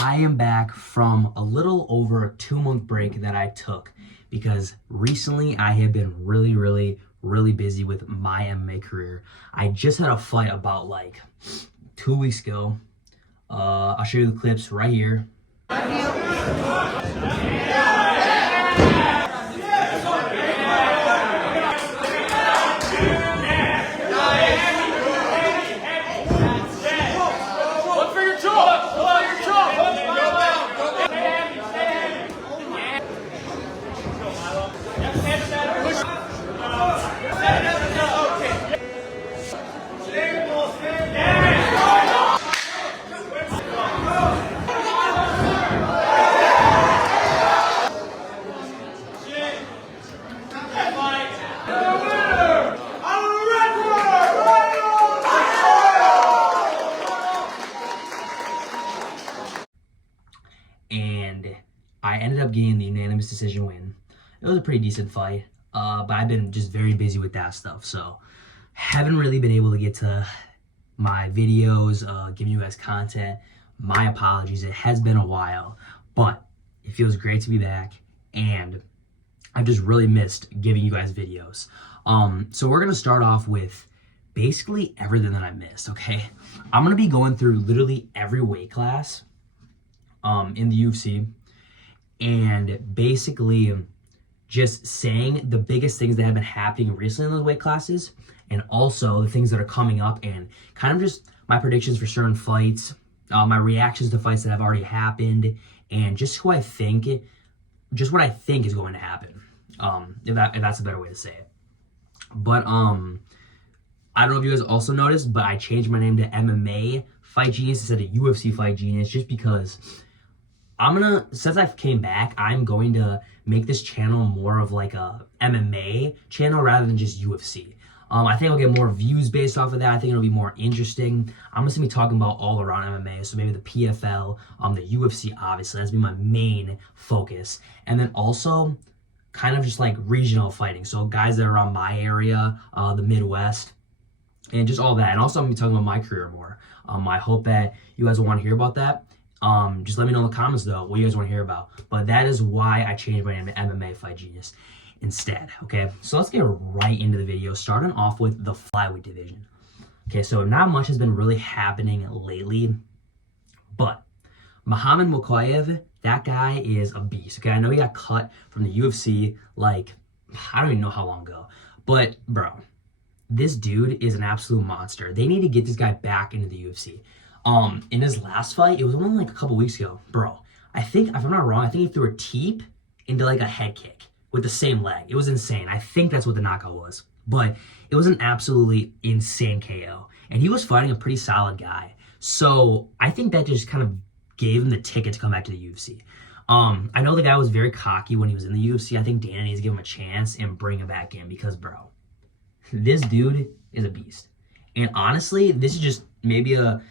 I am back from a little over a 2-month break that I took because recently I have been really busy with my MMA career. I just had a fight about like 2 weeks ago. I'll show you the clips right here. And I ended up getting the unanimous decision win. It was a pretty decent fight, but I've been just very busy with that stuff, so haven't really been able to get to my videos, giving you guys content. My apologies, it has been a while, but it feels great to be back, and I've just really missed giving you guys videos. So we're gonna start off with basically everything that I missed, okay? I'm gonna be going through literally every weight class in the UFC, and basically just saying the biggest things that have been happening recently in those weight classes, and also the things that are coming up, and kind of just my predictions for certain fights, my reactions to fights that have already happened, and just who I think, just what I think is going to happen, if that's a better way to say it. But I don't know if you guys also noticed, but I changed my name to MMA Fight Genius instead of UFC Fight Genius, just because since I came back, I'm going to make this channel more of like a MMA channel rather than just UFC. I think I'll get more views based off of that. I think it'll be more interesting. I'm just gonna be talking about all around MMA, so maybe the PFL, the UFC, obviously, that's gonna be my main focus. And then also kind of just like regional fighting. So guys that are around my area, the Midwest, and just all that. And also I'm gonna be talking about my career more. I hope that you guys will want to hear about that. Just let me know in the comments though what you guys want to hear about. But that is why I changed my name to MMA Fight Genius instead. Okay, so let's get right into the video, starting off with the flyweight division. Okay, so not much has been really happening lately, but Muhammad Mokaev, that guy is a beast. Okay, I know he got cut from the UFC like I don't even know how long ago, but bro, this dude is an absolute monster. They need to get this guy back into the UFC. In his last fight, it was only like a couple weeks ago, bro. I think, if I'm not wrong, I think he threw a teep into like a head kick with the same leg. It was insane. I think that's what the knockout was. But it was an absolutely insane KO. And he was fighting a pretty solid guy. So I think that just kind of gave him the ticket to come back to the UFC. I know the guy was very cocky when he was in the UFC. I think Dana needs to give him a chance and bring him back in because, bro, this dude is a beast. And honestly, this is just maybe a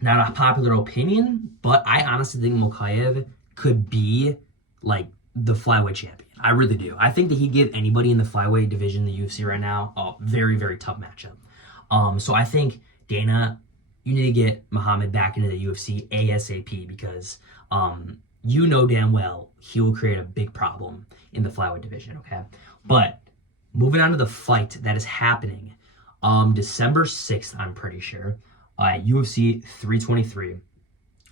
not a popular opinion, but I honestly think Mokaev could be like the flyweight champion. I really do. I think that he'd give anybody in the flyweight division in the UFC right now a very tough matchup. So I think Dana, you need to get Muhammad back into the UFC ASAP because you know damn well he will create a big problem in the flyweight division, okay? But moving on to the fight that is happening December 6th, I'm pretty sure, at UFC 323,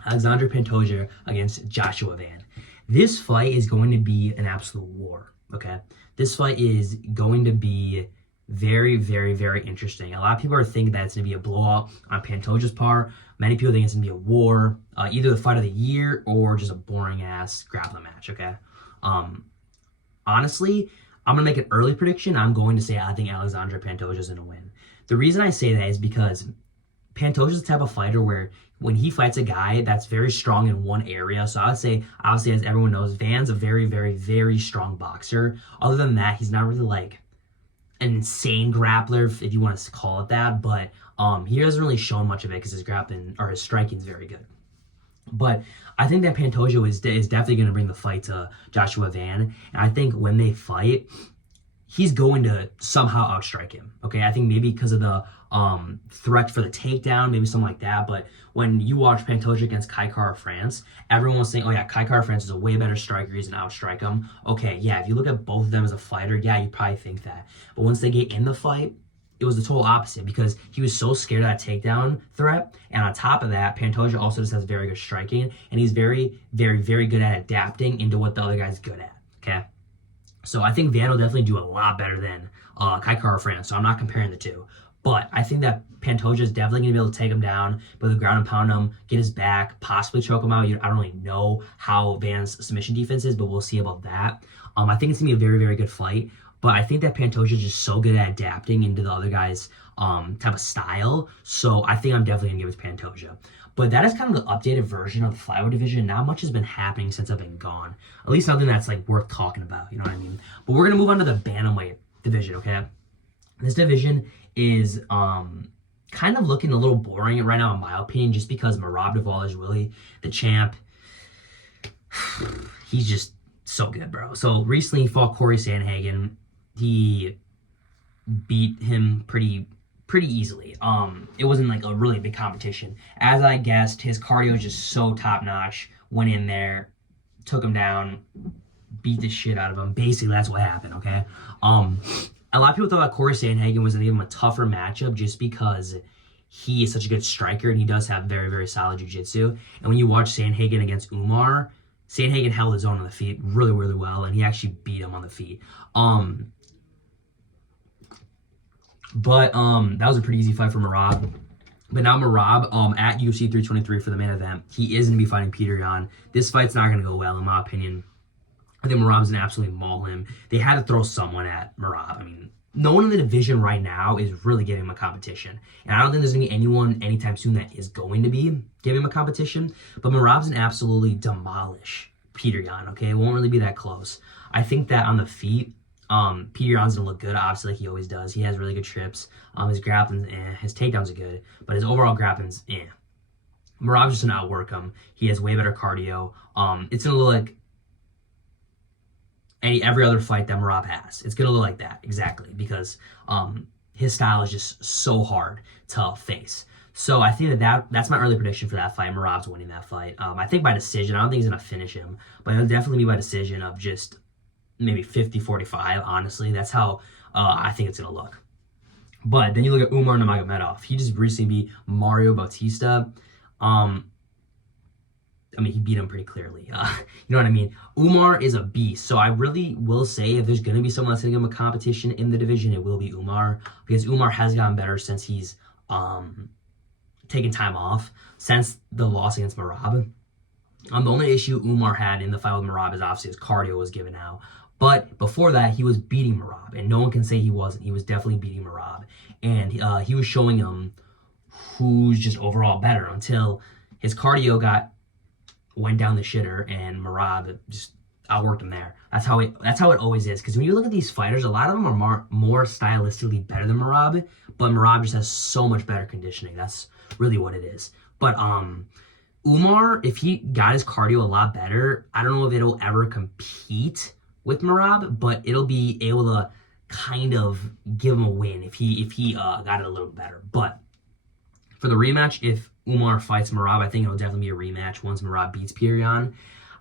Alexandre Pantoja against Joshua Van. This fight is going to be an absolute war, okay? This fight is going to be very interesting. A lot of people are thinking that it's going to be a blowout on Pantoja's part. Many people think it's going to be a war, either the fight of the year or just a boring-ass grappling match, okay? Honestly, I'm going to make an early prediction. I'm going to say I think Alexandre Pantoja is going to win. The reason I say that is because Pantoja is the type of fighter where when he fights a guy that's very strong in one area, so I would say, obviously, as everyone knows, Van's a very strong boxer. Other than that, he's not really like an insane grappler, if you want to call it that, but he hasn't really shown much of it because his grappling or his striking is very good. But I think that Pantoja is definitely going to bring the fight to Joshua Van, and I think when they fight, he's going to somehow outstrike him, okay? I think maybe because of the threat for the takedown, maybe something like that. But when you watch Pantoja against Kai Kara-France, everyone was saying, oh yeah, Kai Kara-France is a way better striker, he's an outstrike him. Okay, yeah, if you look at both of them as a fighter, yeah, you probably think that. But once they get in the fight, it was the total opposite because he was so scared of that takedown threat. And on top of that, Pantoja also just has very good striking, and he's very, very, very good at adapting into what the other guy's good at, okay? So I think Van will definitely do a lot better than Kai Kara-France, so I'm not comparing the two. But I think that Pantoja is definitely going to be able to take him down, be able to ground and pound him, get his back, possibly choke him out. I don't really know how Van's submission defense is, but we'll see about that. I think it's going to be a very, very good fight. But I think that Pantoja is just so good at adapting into the other guy's type of style. So I think I'm definitely going to give it to Pantoja. But that is kind of the updated version of the flyweight division. Not much has been happening since I've been gone. At least nothing that's like worth talking about, you know what I mean? But we're going to move on to the Bantamweight division, okay? This division is kind of looking a little boring right now, in my opinion, just because Merab Dvalishvili, the champ, he's just so good, bro. So recently he fought Corey Sandhagen. He beat him pretty easily. It wasn't like a really big competition. As I guessed, his cardio is just so top notch. Went in there, took him down, beat the shit out of him. Basically, that's what happened, okay? A lot of people thought that Corey Sandhagen was going to give him a tougher matchup just because he is such a good striker and he does have very, very solid jiu-jitsu. And when you watch Sandhagen against Umar, Sandhagen held his own on the feet really, really well, and he actually beat him on the feet. But that was a pretty easy fight for Merab. But now Merab, at UFC 323 for the main event, he is going to be fighting Petr Yan. This fight's not going to go well, in my opinion. I think Merab's going to absolutely maul him. They had to throw someone at Merab. I mean, no one in the division right now is really giving him a competition. And I don't think there's going to be anyone anytime soon that is going to be giving him a competition. But Merab's going to absolutely demolish Petr Yan, okay? It won't really be that close. I think that on the feet, Petr Yan's going to look good, obviously, like he always does. He has really good trips. His grappling's his takedowns are good, but his overall grappling's Merab's just going to outwork him. He has way better cardio. It's going to look like every other fight that Merab has. It's going to look like that, exactly, because his style is just so hard to face. So I think that's my early prediction for that fight. Merab's winning that fight. I think by decision. I don't think he's going to finish him, but it'll definitely be by decision of just maybe 50-45, honestly. That's how I think it's going to look. But then you look at Umar Nurmagomedov. He just recently beat Mario Bautista. I mean, he beat him pretty clearly. You know what I mean? Umar is a beast. So I really will say if there's going to be someone that's going to give him a competition in the division, it will be Umar. Because Umar has gotten better since he's taken time off. Since the loss against Merab. The only issue Umar had in the fight with Merab is obviously his cardio was given out. But before that, he was beating Merab. And no one can say he wasn't. He was definitely beating Merab. And he was showing him who's just overall better until his cardio went down the shitter and Merab just outworked him there. That's how it always is. Because when you look at these fighters, a lot of them are more stylistically better than Merab, but Merab just has so much better conditioning. That's really what it is. But Umar, if he got his cardio a lot better, I don't know if it'll ever compete with Merab, but it'll be able to kind of give him a win if he got it a little better. But for the rematch, if Umar fights Merab, I think it'll definitely be a rematch once Merab beats Petr Yan.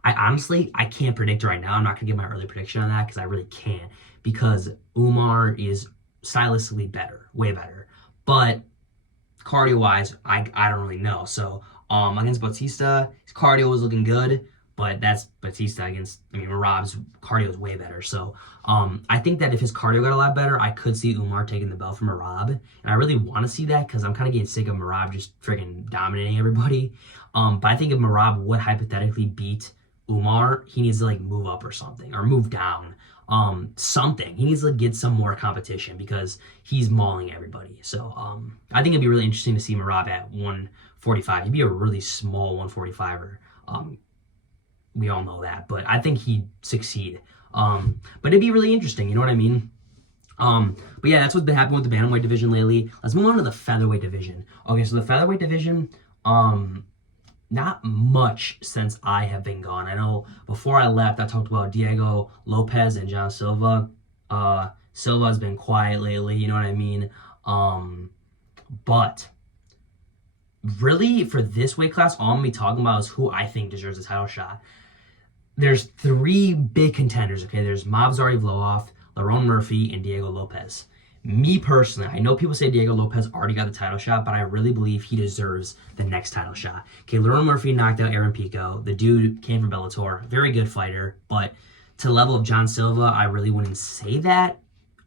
I can't predict right now. I'm not going to give my early prediction on that because I really can't. Because Umar is stylistically better, way better. But cardio-wise, I don't really know. So against Bautista, his cardio was looking good. But that's Bautista Merab's cardio is way better. So I think that if his cardio got a lot better, I could see Umar taking the belt from Merab. And I really want to see that because I'm kind of getting sick of Merab just freaking dominating everybody. But I think if Merab would hypothetically beat Umar, he needs to like move up or something, or move down. Something. He needs to get some more competition because he's mauling everybody. So I think it'd be really interesting to see Merab at 145. He'd be a really small 145er. We all know that, but I think he'd succeed. But it'd be really interesting, you know what I mean? But yeah, that's what's been happening with the Bantamweight division lately. Let's move on to the Featherweight division. Okay, so the Featherweight division, not much since I have been gone. I know before I left, I talked about Diego Lopez and John Silva. Silva's been quiet lately, you know what I mean? But really, for this weight class, all I'm going to be talking about is who I think deserves a title shot. There's 3 big contenders, okay? There's Movsar Evloev, Lerone Murphy, and Diego Lopez. Me personally, I know people say Diego Lopez already got the title shot, but I really believe he deserves the next title shot. Okay, Lerone Murphy knocked out Aaron Pico. The dude came from Bellator. Very good fighter, but to the level of John Silva, I really wouldn't say that.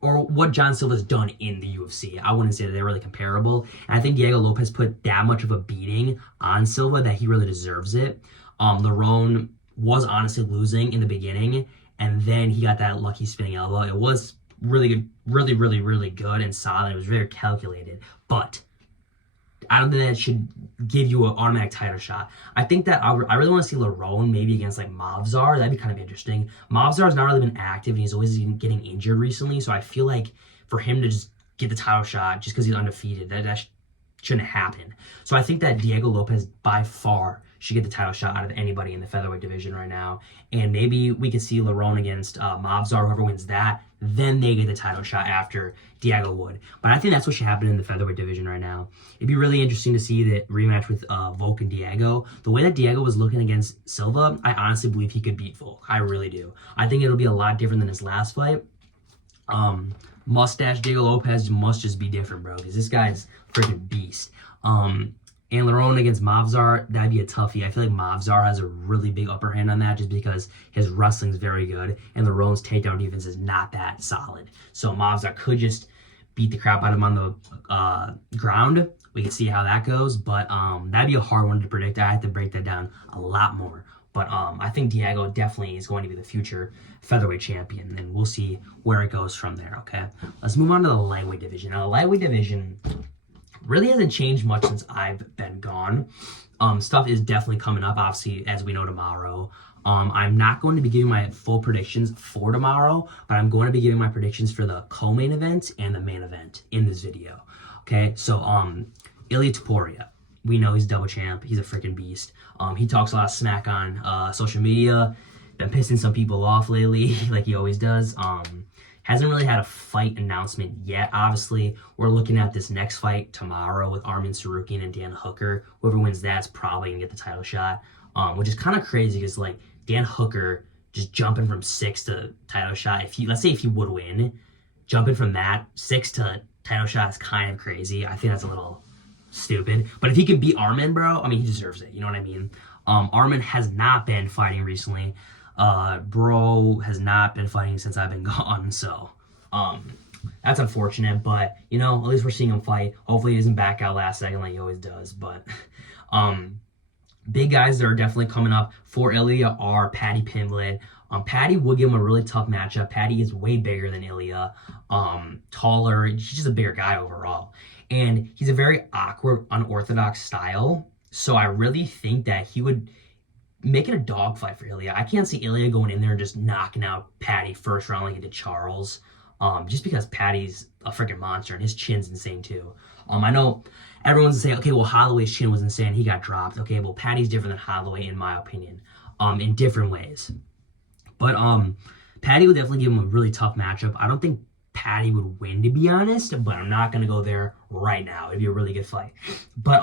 Or what John Silva's done in the UFC. I wouldn't say that they're really comparable. And I think Diego Lopez put that much of a beating on Silva that he really deserves it. Lerone was honestly losing in the beginning, and then he got that lucky spinning elbow. It was really good, really good and solid. It was very calculated, but I don't think that should give you an automatic title shot. I think that I really want to see Lerone maybe against like Movsar. That'd be kind of interesting. Movsar has not really been active, and he's always getting injured recently, so I feel like for him to just get the title shot just because he's undefeated, that shouldn't happen. So I think that Diego Lopez by far should get the title shot out of anybody in the featherweight division right now. And maybe we could see Lerone against Movsar, whoever wins that, then they get the title shot after Diego would. But I think that's what should happen in the featherweight division right now. It'd be really interesting to see the rematch with Volk and Diego. The way that Diego was looking against Silva, I honestly believe he could beat Volk. I really do. I think it'll be a lot different than his last fight. Mustache Diego Lopez must just be different, bro, because this guy's freaking beast. And Lerone against Movsar, that'd be a toughie. I feel like Movsar has a really big upper hand on that just because his wrestling's very good and Lerone's takedown defense is not that solid. So Movsar could just beat the crap out of him on the ground. We can see how that goes, but that'd be a hard one to predict. I have to break that down a lot more. But I think Diego definitely is going to be the future featherweight champion, and we'll see where it goes from there, okay? Let's move on to the lightweight division. Now, the lightweight division really hasn't changed much since I've been gone. Stuff is definitely coming up, obviously, as we know, tomorrow. I'm not going to be giving my full predictions for tomorrow, but I'm going to be giving my predictions for the co-main event and the main event in this video. Okay, so Ilia Topuria, we know he's double champ. He's a freaking beast. He talks a lot of smack on social media. Been pissing some people off lately, like he always does. Hasn't really had a fight announcement yet. Obviously, we're looking at this next fight tomorrow with Arman Tsarukyan and Dan Hooker. Whoever wins that's probably gonna get the title shot, which is kind of crazy because like Dan Hooker just jumping from 6 to title shot. Let's say if he would win, jumping from that 6 to title shot is kind of crazy. I think that's a little stupid. But if he can beat Arman, bro, I mean, he deserves it. You know what I mean? Arman has not been fighting recently. Bro has not been fighting since I've been gone, so that's unfortunate, but you know, at least we're seeing him fight. Hopefully he doesn't back out last second like he always does. But big guys that are definitely coming up for Ilia are Paddy Pimblett. Paddy would give him a really tough matchup. Paddy is way bigger than Ilia, taller. He's just a bigger guy overall, and he's a very awkward, unorthodox style. So I really think that he would make it a dogfight for Ilia. I can't see Ilia going in there and just knocking out Paddy first round like he did Charles. Just because Paddy's a freaking monster and his chin's insane too. I know everyone's saying, okay, well, Holloway's chin was insane. He got dropped. Okay, well, Paddy's different than Holloway in my opinion, in different ways. But Paddy would definitely give him a really tough matchup. I don't think Paddy would win, to be honest, but I'm not going to go there right now. It'd be a really good fight. But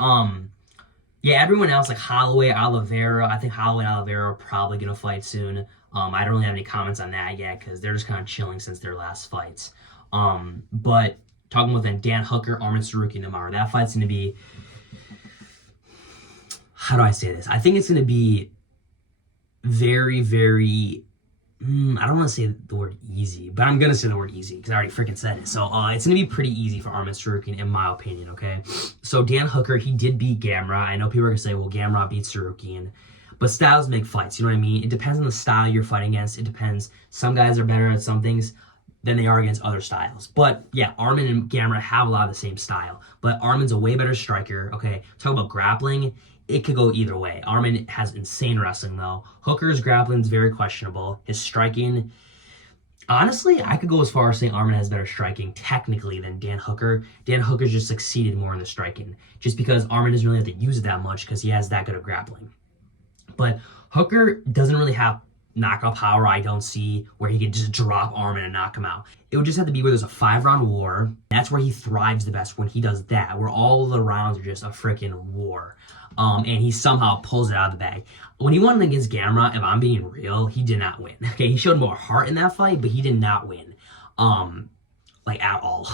yeah, everyone else, like Holloway, Oliveira, I think Holloway and Oliveira are probably going to fight soon. I don't really have any comments on that yet because they're just kind of chilling since their last fights. But talking about then Dan Hooker, Arman Tsarukyan tomorrow, that fight's going to be, how do I say this? I think it's going to be very, very, I don't want to say the word easy, but I'm going to say the word easy because I already freaking said it. So it's going to be pretty easy for Arman Tsarukyan in my opinion, okay? So Dan Hooker, he did beat Gamrot. I know people are going to say, well, Gamrot beat Tsarukyan. But styles make fights, you know what I mean? It depends on the style you're fighting against. It depends. Some guys are better at some things than they are against other styles. But yeah, Arman and Gamrot have a lot of the same style. But Arman's a way better striker, okay? Talk about grappling. It could go either way. Arman has insane wrestling, though. Hooker's grappling is very questionable. His striking, honestly, I could go as far as saying Arman has better striking technically than Dan Hooker. Dan Hooker's just succeeded more in the striking just because Arman doesn't really have to use it that much because he has that good of grappling. But Hooker doesn't really have knockout power I don't see where he can just drop Arman and knock him out. It would just have to be where there's a 5-round war. That's where he thrives the best, when he does that, where all the rounds are just a freaking war. And he somehow pulls it out of the bag. When he won against Gamrot, if I'm being real, he did not win. Okay, he showed more heart in that fight, but he did not win. Like at all.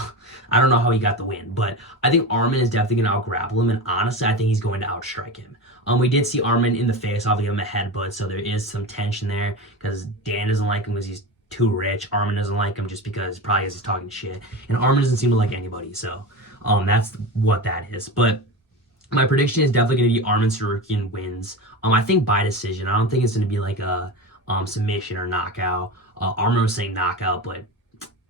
I don't know how he got the win, but I think Arman is definitely going to out-grapple him, and honestly, I think he's going to outstrike him. We did see Arman in the face off, give him a headbutt, so there is some tension there, because Dan doesn't like him because he's too rich. Arman doesn't like him just because, probably because he's talking shit, and Arman doesn't seem to like anybody, so that's what that is. But my prediction is definitely going to be Arman Tsarukyan wins. I think by decision. I don't think it's going to be like a submission or knockout. Arman was saying knockout, but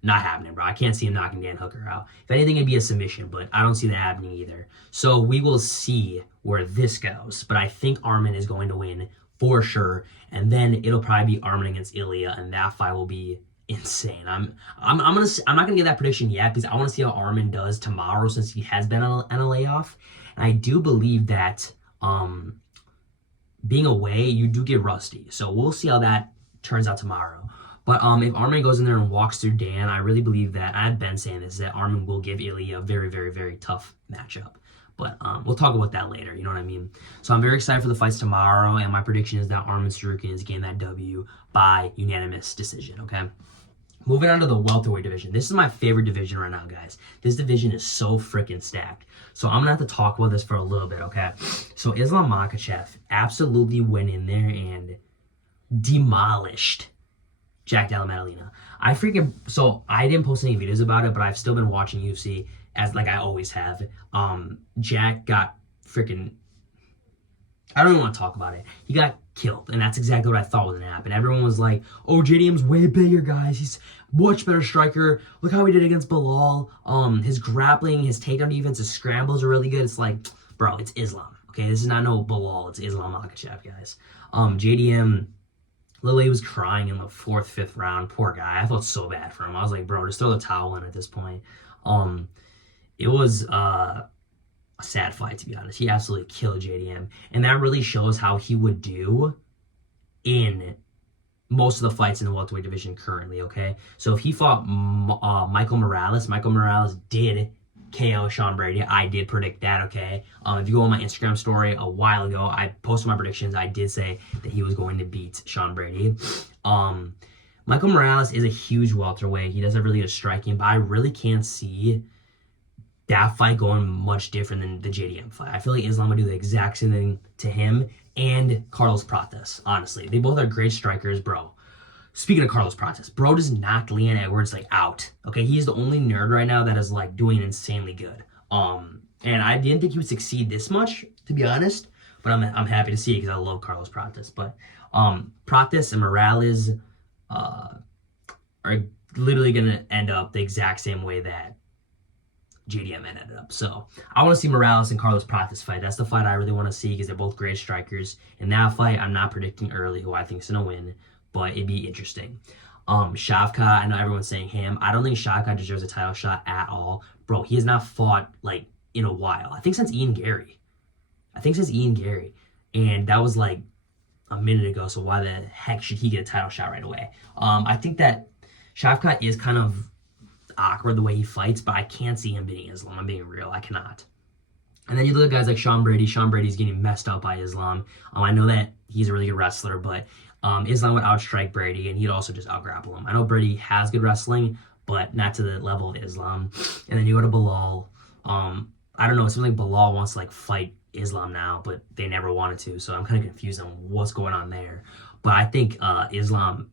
not happening, bro. I can't see him knocking Dan Hooker out. If anything, it'd be a submission, but I don't see that happening either. So we will see where this goes. But I think Arman is going to win for sure. And then it'll probably be Arman against Ilya, and that fight will be insane. I'm not gonna get that prediction yet because I want to see how Arman does tomorrow, since he has been on a layoff. And I do believe that being away, you do get rusty. So we'll see how that turns out tomorrow. But if Arman goes in there and walks through Dan, I really believe that, I had been saying this, that Arman will give Ilya a very, very, very tough matchup. But we'll talk about that later, you know what I mean? So I'm very excited for the fights tomorrow, and my prediction is that Arman Tsarukyan is getting that W by unanimous decision, okay? Moving on to the welterweight division. This is my favorite division right now, guys. This division is so freaking stacked. So I'm going to have to talk about this for a little bit, okay? So Islam Makhachev absolutely went in there and demolished Jack Della Maddalena. I didn't post any videos about it, but I've still been watching UFC as like I always have. Jack got freaking, I don't even want to talk about it. He got killed, and that's exactly what I thought was going to happen. Everyone was like, oh, JDM's way bigger, guys. He's much better striker. Look how he did against Bilal. His grappling, his takedown defense, his scrambles are really good. It's like, bro, it's Islam. Okay, this is not no Bilal. It's Islam Makhachev, guys. JDM, Lily was crying in the 4th, 5th round. Poor guy. I felt so bad for him. I was like, bro, just throw the towel in at this point. It was a sad fight, to be honest. He absolutely killed JDM. And that really shows how he would do in most of the fights in the welterweight division currently, okay? So if he fought Michael Morales did KO Sean Brady. I did predict that, okay? If you go on my Instagram story a while ago, I posted my predictions. I did say that he was going to beat Sean Brady. Michael Morales is a huge welterweight. He does have really good striking, but I really can't see that fight going much different than the JDM fight. I feel like Islam would do the exact same thing to him and Carlos Prates, honestly. They both are great strikers, bro. Speaking of Carlos Prates, bro just knocked Leon Edwards like out. Okay, he's the only nerd right now that is like doing insanely good. And I didn't think he would succeed this much, to be honest. But I'm happy to see it because I love Carlos Prates. But Prates and Morales are literally gonna end up the exact same way that JDM ended up. So I want to see Morales and Carlos Prates fight. That's the fight I really want to see because they're both great strikers. In that fight, I'm not predicting early who I think is gonna win, but it'd be interesting. Shavkat, I know everyone's saying him. I don't think Shavkat deserves a title shot at all. Bro, he has not fought, like, in a while. I think since Ian Gary. And that was, like, a minute ago, so why the heck should he get a title shot right away? I think that Shavkat is kind of awkward the way he fights, but I can't see him beating Islam. I'm being real. I cannot. And then you look at guys like Sean Brady. Sean Brady's getting messed up by Islam. I know that he's a really good wrestler, but Islam would outstrike Brady, and he'd also just outgrapple him. I know Brady has good wrestling, but not to the level of Islam. And then you go to Bilal. I don't know. It seems like Bilal wants to like fight Islam now, but they never wanted to. So I'm kind of confused on what's going on there. But I think Islam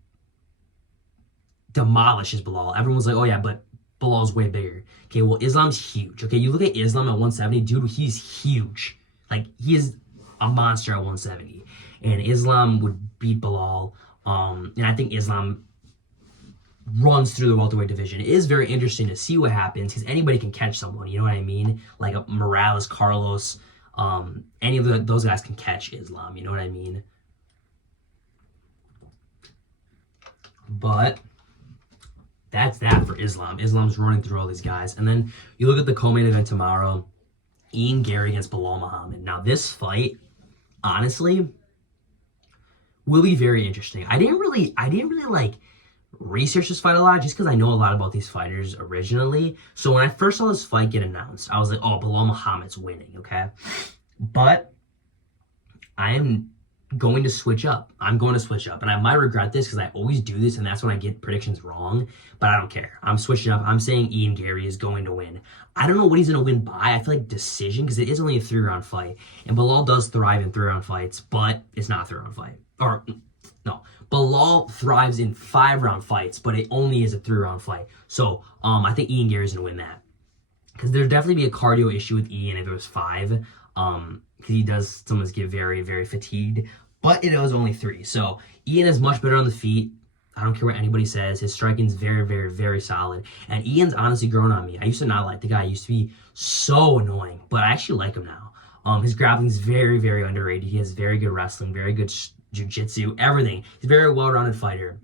demolishes Bilal. Everyone's like, oh yeah, but Bilal's way bigger. Okay, well, Islam's huge. Okay, you look at Islam at 170, dude, he's huge. Like, he is a monster at 170. And Islam would beat Bilal. And I think Islam runs through the welterweight division. It is very interesting to see what happens because anybody can catch someone. You know what I mean? Like Morales, Carlos, any of those guys can catch Islam. You know what I mean? But that's that for Islam. Islam's running through all these guys. And then you look at the co-main event tomorrow. Ian Gary against Bilal Muhammad. Now this fight, honestly, will be very interesting. I didn't really like research this fight a lot just because I know a lot about these fighters originally. So when I first saw this fight get announced, I was like, oh, Bilal Muhammad's winning, okay? But I am going to switch up. I'm going to switch up. And I might regret this because I always do this, and that's when I get predictions wrong. But I don't care. I'm switching up. I'm saying Ian Gary is going to win. I don't know what he's going to win by. I feel like decision, because it is only a 3-round fight. And Bilal does thrive in 3-round fights, but it's not a 3-round fight. Or, no. Bilal thrives in 5-round fights, but it only is a 3-round fight. So, I think Ian Gary's going to win that. Because there'd definitely be a cardio issue with Ian if it was 5. Because he does sometimes get very, very fatigued. But it was only 3. So Ian is much better on the feet. I don't care what anybody says. His striking's very, very, very solid. And Ian's honestly grown on me. I used to not like the guy. He used to be so annoying. But I actually like him now. His grappling's very, very underrated. He has very good wrestling, very good jiu-jitsu, everything. He's a very well-rounded fighter.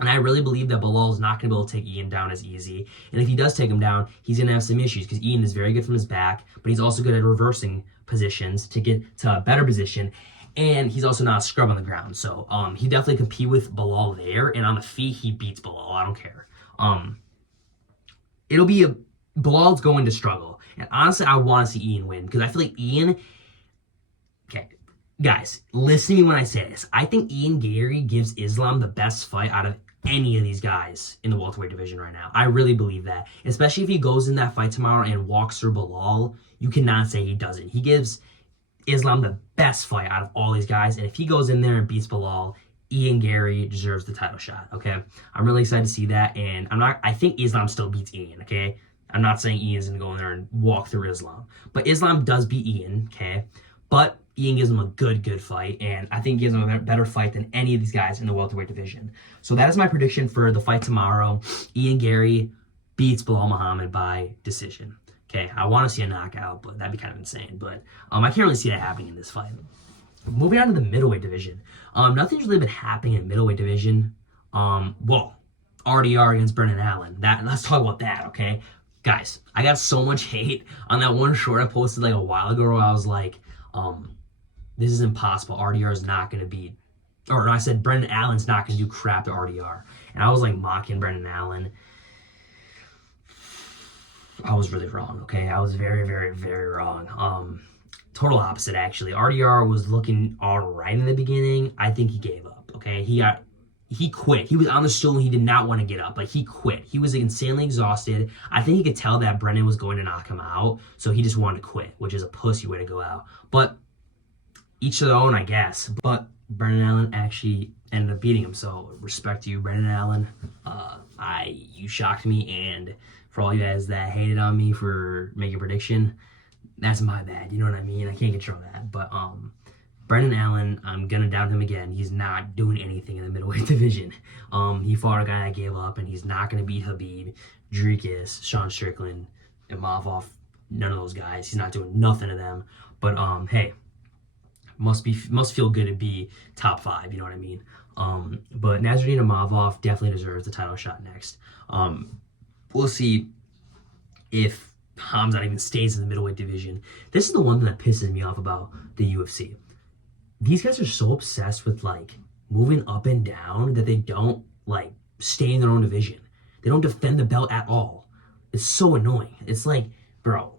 And I really believe that Bilal's not going to be able to take Ian down as easy. And if he does take him down, he's going to have some issues because Ian is very good from his back, but he's also good at reversing positions to get to a better position. And he's also not a scrub on the ground. So he definitely compete with Bilal there. And on the feet, he beats Bilal. I don't care. It'll be Bilal's going to struggle. And honestly, I want to see Ian win because I feel like Ian... Okay, guys, listen to me when I say this. I think Ian Gary gives Islam the best fight out of any of these guys in the welterweight division right now. I really believe that. Especially if he goes in that fight tomorrow and walks through Bilal, you cannot say he doesn't. He gives Islam the best fight out of all these guys. And if he goes in there and beats Bilal, Ian Gary deserves the title shot, okay? I'm really excited to see that. And I think Islam still beats Ian, okay? I'm not saying Ian's going to go in there and walk through Islam. But Islam does beat Ian, okay? But Ian gives him a good fight, and I think he gives him a better fight than any of these guys in the welterweight division. So that is my prediction for the fight tomorrow. Ian Gary beats Bilal Muhammad by decision. Okay, I want to see a knockout, but that'd be kind of insane. But I can't really see that happening in this fight. Moving on to the middleweight division. Nothing's really been happening in the middleweight division. Well, RDR against Brendan Allen. Let's talk about that, okay? Guys, I got so much hate on that one short I posted like a while ago where I was like, this is impossible. RDR is not going to beat... Or no, I said Brendan Allen's not going to do crap to RDR. And I was like mocking Brendan Allen. I was really wrong, okay? I was very, very, very wrong. Total opposite, actually. RDR was looking all right in the beginning. I think he gave up, okay? He quit. He was on the stool and he did not want to get up. Like, he quit. He was insanely exhausted. I think he could tell that Brendan was going to knock him out, so he just wanted to quit, which is a pussy way to go out. But each to their own, I guess. But Brendan Allen actually ended up beating him, so respect to you, Brendan Allen. You shocked me, and for all you guys that hated on me for making a prediction, that's my bad. You know what I mean? I can't control that. But Brendan Allen, I'm going to doubt him again. He's not doing anything in the middleweight division. He fought a guy that gave up, and he's not going to beat Khabib, Dricus, Sean Strickland, Imavov, none of those guys. He's not doing nothing to them. But, hey, must feel good to be top 5, you know what I mean? But Nasruddin Imavov definitely deserves the title shot next. We'll see if Hamzat even stays in the middleweight division. This is the one thing that pisses me off about the UFC. These guys are so obsessed with, like, moving up and down that they don't, like, stay in their own division. They don't defend the belt at all. It's so annoying. It's like, bro,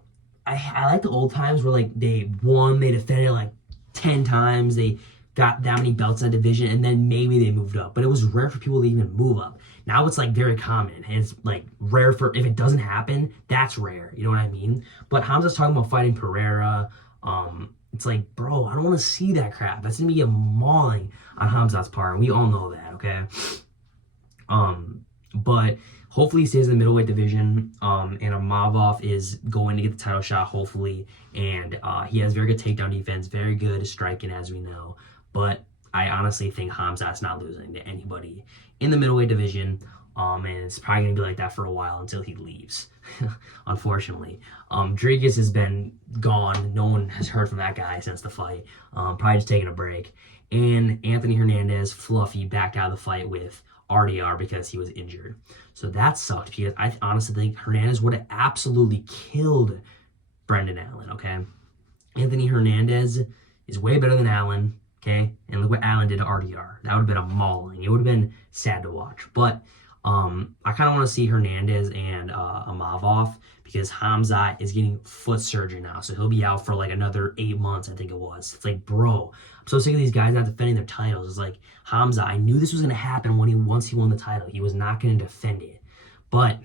I like the old times where, like, they defended, like, 10 times. They got that many belts in that division, and then maybe they moved up. But it was rare for people to even move up. Now it's, like, very common, and it's, like, rare for, if it doesn't happen, that's rare. You know what I mean? But Hamza's talking about fighting Pereira. It's like, bro, I don't want to see that crap. That's going to be a mauling on Hamzat's part, and we all know that, okay? But hopefully he stays in the middleweight division, and Imavov is going to get the title shot, hopefully, and he has very good takedown defense, very good striking, as we know, but I honestly think Hamzat's not losing to anybody in the middleweight division, and it's probably going to be like that for a while until he leaves, unfortunately. Dricus has been gone. No one has heard from that guy since the fight. Probably just taking a break. And Anthony Hernandez, Fluffy, backed out of the fight with RDR because he was injured. So that sucked because I honestly think Hernandez would have absolutely killed Brendan Allen, okay? Anthony Hernandez is way better than Allen. Okay, and look what Allen did to RDR. That would have been a mauling. It would have been sad to watch. But I kind of want to see Hernandez and Imavov because Hamzat is getting foot surgery now, so he'll be out for like another 8 months, I think it was. It's like, bro, I'm so sick of these guys not defending their titles. It's like Hamzat, I knew this was gonna happen once he won the title. He was not gonna defend it, but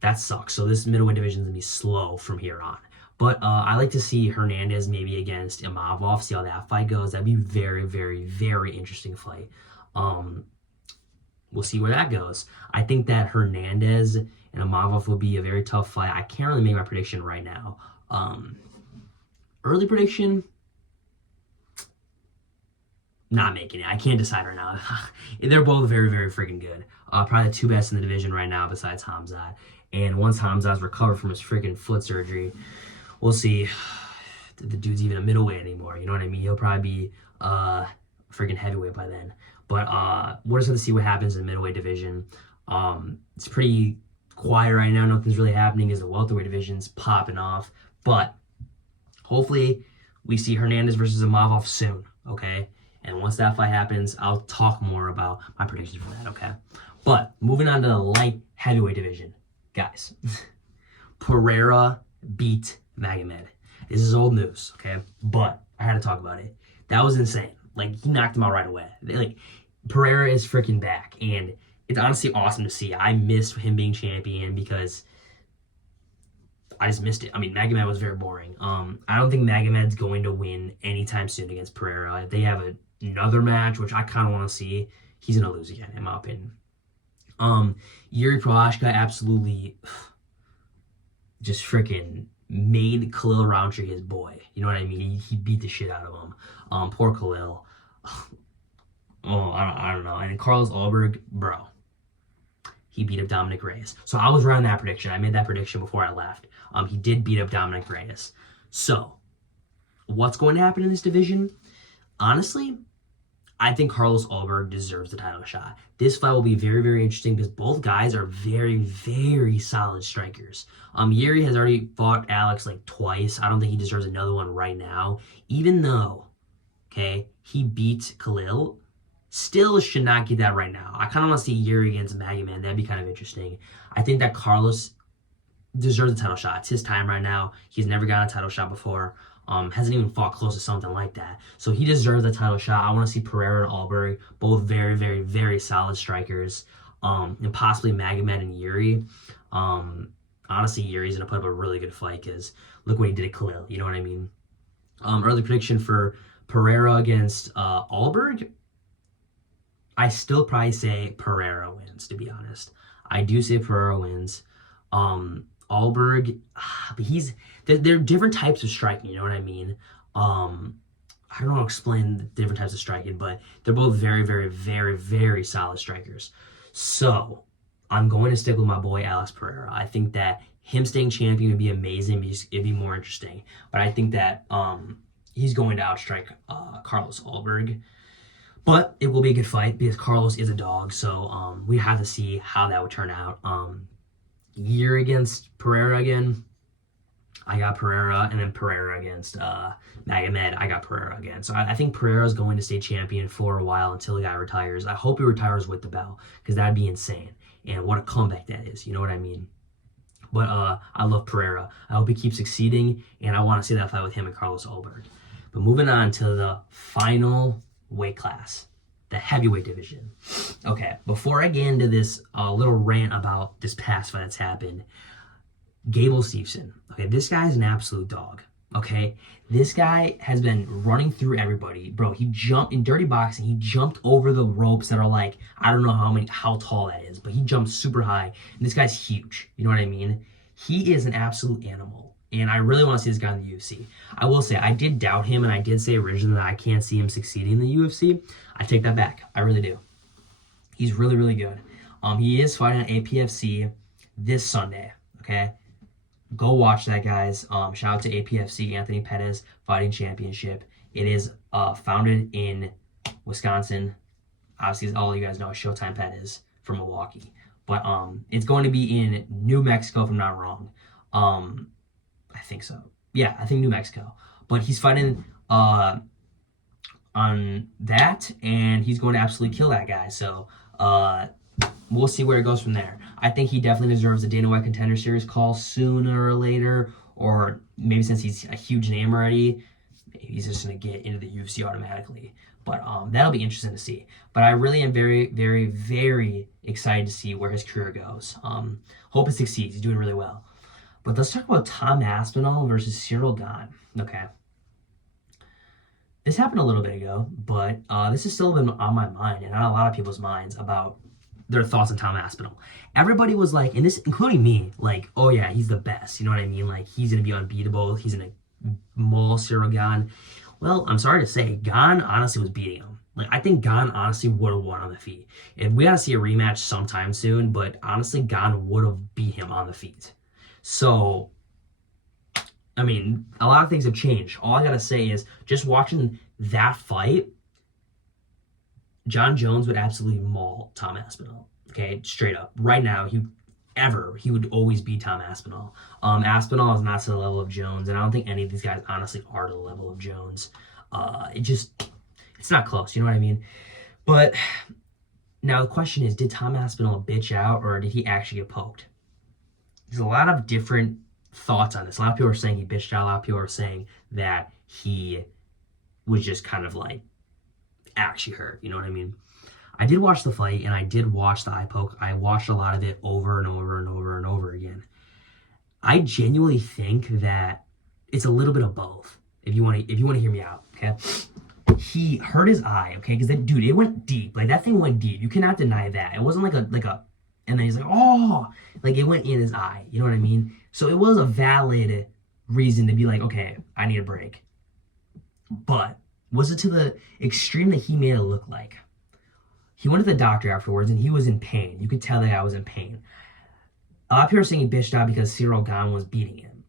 that sucks. So this middleweight division is gonna be slow from here on. But I like to see Hernandez maybe against Imavov, see how that fight goes. That'd be very, very, very interesting fight. We'll see where that goes. I think that Hernandez and Imavov will be a very tough fight. I can't really make my prediction right now. Early prediction, not making it. I can't decide right now. They're both very, very freaking good. Probably the two best in the division right now besides Hamzat. And once Hamzat's recovered from his freaking foot surgery, we'll see if the dude's even a middleweight anymore. You know what I mean? He'll probably be freaking heavyweight by then. But we're just going to see what happens in the middleweight division. It's pretty quiet right now. Nothing's really happening as the welterweight division's popping off. But hopefully we see Hernandez versus Imavov soon, okay? And once that fight happens, I'll talk more about my predictions for that, okay? But moving on to the light heavyweight division. Guys, Pereira beat Magomed. This is old news, okay? But I had to talk about it. That was insane. Like, he knocked him out right away. Like, Pereira is freaking back, and it's honestly awesome to see. I missed him being champion because I just missed it. I mean, Magomed was very boring. I don't think Magomed's going to win anytime soon against Pereira. If they have another match, which I kind of want to see, he's going to lose again, in my opinion. Yuri Prohashka absolutely just freaking made Khalil Roundtree his boy. You know what I mean? He beat the shit out of him. Poor Khalil. I don't know. And Carlos Ulberg, bro, he beat up Dominic Reyes. So I was right on that prediction. I made that prediction before I left. He did beat up Dominic Reyes. So what's going to happen in this division? Honestly, I think Carlos Ulberg deserves the title shot. This fight will be very, very interesting because both guys are very, very solid strikers. Yuri has already fought Alex like twice. I don't think he deserves another one right now. Even though, okay, he beat Khalil, still should not get that right now. I kind of want to see Yuri against Magomed. That'd be kind of interesting. I think that Carlos deserves a title shot. It's his time right now. He's never gotten a title shot before. Hasn't even fought close to something like that. So he deserves a title shot. I want to see Pereira and Ulberg, both very, very, very solid strikers. And possibly Magomed and Yuri. Honestly, Yuri's going to put up a really good fight because look what he did at Khalil. You know what I mean? Early prediction for Pereira against Ulberg. I still probably say Pereira wins, to be honest. I do say Pereira wins. Ulberg, but they're different types of striking, you know what I mean? I don't know how to explain the different types of striking, but they're both very, very, very, very solid strikers. So I'm going to stick with my boy Alex Pereira. I think that him staying champion would be amazing. It'd be more interesting. But I think that he's going to outstrike Carlos Ulberg. But it will be a good fight because Carlos is a dog. So we have to see how that would turn out. Year against Pereira again, I got Pereira, and then Pereira against Magomed, I got Pereira again. So I think Pereira is going to stay champion for a while until the guy retires. I hope he retires with the belt because that'd be insane. And what a comeback that is, you know what I mean? But I love Pereira. I hope he keeps succeeding, and I want to see that fight with him and Carlos Ulberg. But moving on to the final weight class, the heavyweight division. Okay, before I get into this little rant about this past fight that's happened, Gable Steveson. Okay, this guy is an absolute dog. Okay, this guy has been running through everybody. Bro, he jumped in dirty boxing. He jumped over the ropes that are like, I don't know how tall that is, but he jumped super high. And this guy's huge. You know what I mean? He is an absolute animal. And I really want to see this guy in the UFC. I will say, I did doubt him, and I did say originally that I can't see him succeeding in the UFC. I take that back. I really do. He's really, really good. He is fighting at APFC this Sunday, okay? Go watch that, guys. Shout out to APFC, Anthony Pettis Fighting Championship. It is founded in Wisconsin. Obviously, as all you guys know, Showtime Pettis from Milwaukee. But it's going to be in New Mexico, if I'm not wrong. I think so. Yeah, I think New Mexico. But he's fighting on that, and he's going to absolutely kill that guy. So we'll see where it goes from there. I think he definitely deserves a Dana White Contender Series call sooner or later, or maybe since he's a huge name already, maybe he's just going to get into the UFC automatically. But that'll be interesting to see. But I really am very, very, very excited to see where his career goes. Hope it succeeds. He's doing really well. But let's talk about Tom Aspinall versus Cyril Gane. Okay. This happened a little bit ago, but this has still been on my mind and on a lot of people's minds about their thoughts on Tom Aspinall. Everybody was like, and this, including me, like, oh yeah, he's the best. You know what I mean? Like, he's going to be unbeatable. He's going to maul Cyril Gane. Well, I'm sorry to say, Gane honestly was beating him. Like, I think Gane honestly would have won on the feet. And we got to see a rematch sometime soon, but honestly, Gane would have beat him on the feet. So, I mean, a lot of things have changed. All I got to say is, just watching that fight, John Jones would absolutely maul Tom Aspinall. Okay, straight up. Right now, he would always beat Tom Aspinall. Aspinall is not to the level of Jones, and I don't think any of these guys honestly are to the level of Jones. It's not close, you know what I mean? But now the question is, did Tom Aspinall bitch out, or did he actually get poked? There's a lot of different thoughts on this. A lot of people are saying he bitched out. A lot of people are saying that he was just kind of like actually hurt. You know what I mean? I did watch the fight, and I did watch the eye poke. I watched a lot of it over and over and over and over again. I genuinely think that it's a little bit of both. If you want to hear me out, okay? He hurt his eye, okay? Because dude, it went deep. Like, that thing went deep. You cannot deny that. It wasn't like a, and then he's like, oh, like it went in his eye. You know what I mean? So it was a valid reason to be like, okay, I need a break. But was it to the extreme that he made it look like? He went to the doctor afterwards, and he was in pain. You could tell the guy was in pain. A lot of people are saying he bitched out because Cyril Gane was beating him.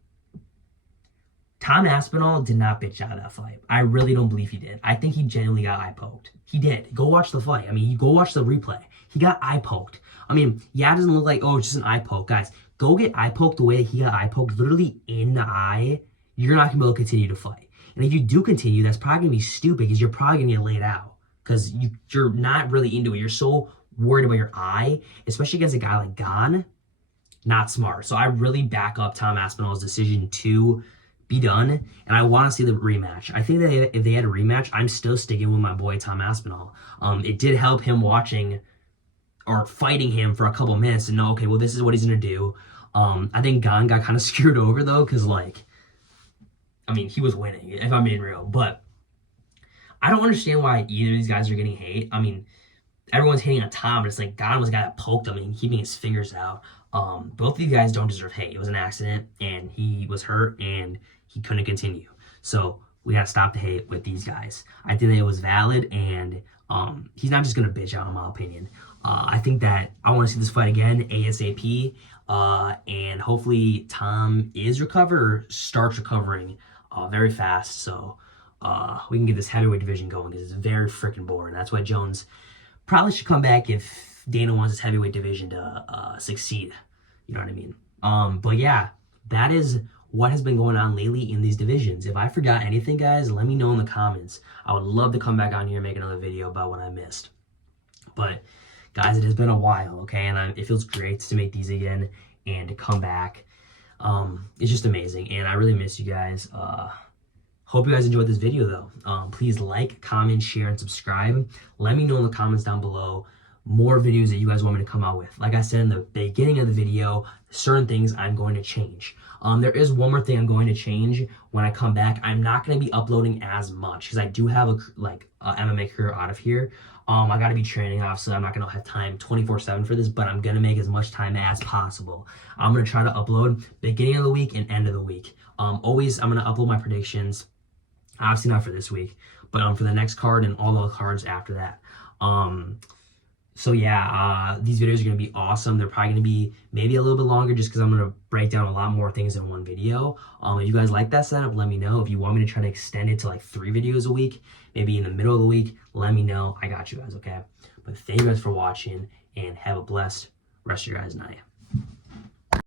Tom Aspinall did not bitch out of that fight. I really don't believe he did. I think he genuinely got eye poked. He did. Go watch the fight. I mean, you go watch the replay. He got eye poked. I mean, yeah, it doesn't look like, oh, it's just an eye poke. Guys, go get eye poked the way that he got eye poked, literally in the eye. You're not going to be able to continue to fight. And if you do continue, that's probably going to be stupid because you're probably going to get laid out because you're not really into it. You're so worried about your eye, especially against a guy like Gane. Not smart. So I really back up Tom Aspinall's decision to be done, and I want to see the rematch. I think that if they had a rematch, I'm still sticking with my boy Tom Aspinall. It did help him watching or fighting him for a couple minutes to know, okay, well, this is what he's going to do. I think Gane got kind of screwed over, though, because, like, I mean, he was winning, if I'm being real. But I don't understand why either of these guys are getting hate. I mean, everyone's hating on Tom, but it's like Gane was the guy that poked him and keeping his fingers out. Both of these guys don't deserve hate. It was an accident, and he was hurt, and he couldn't continue. So we got to stop the hate with these guys. I think that it was valid, and he's not just going to bitch out, in my opinion. I think that I want to see this fight again, ASAP, and hopefully Tom is recovered or starts recovering very fast, so we can get this heavyweight division going, because it's very freaking boring. That's why Jones probably should come back if Dana wants his heavyweight division to succeed. You know what I mean? But yeah, that is what has been going on lately in these divisions. If I forgot anything, guys, let me know in the comments. I would love to come back on here and make another video about what I missed. But guys, it has been a while, okay? And it feels great to make these again and to come back. It's just amazing, and I really miss you guys. Hope you guys enjoyed this video, though. Please like, comment, share, and subscribe. Let me know in the comments down below more videos that you guys want me to come out with. Like I said in the beginning of the video, certain things I'm going to change. There is one more thing I'm going to change when I come back. I'm not going to be uploading as much because I do have a MMA career out of here. I got to be training, obviously. I'm not going to have time 24/7 for this, but I'm going to make as much time as possible. I'm going to try to upload beginning of the week and end of the week. Always, I'm going to upload my predictions. Obviously not for this week, but for the next card and all the cards after that. So yeah, these videos are going to be awesome. They're probably going to be maybe a little bit longer just because I'm going to break down a lot more things in one video. If you guys like that setup, let me know. If you want me to try to extend it to like 3 videos a week, maybe in the middle of the week, let me know. I got you guys, okay? But thank you guys for watching, and have a blessed rest of your guys' night.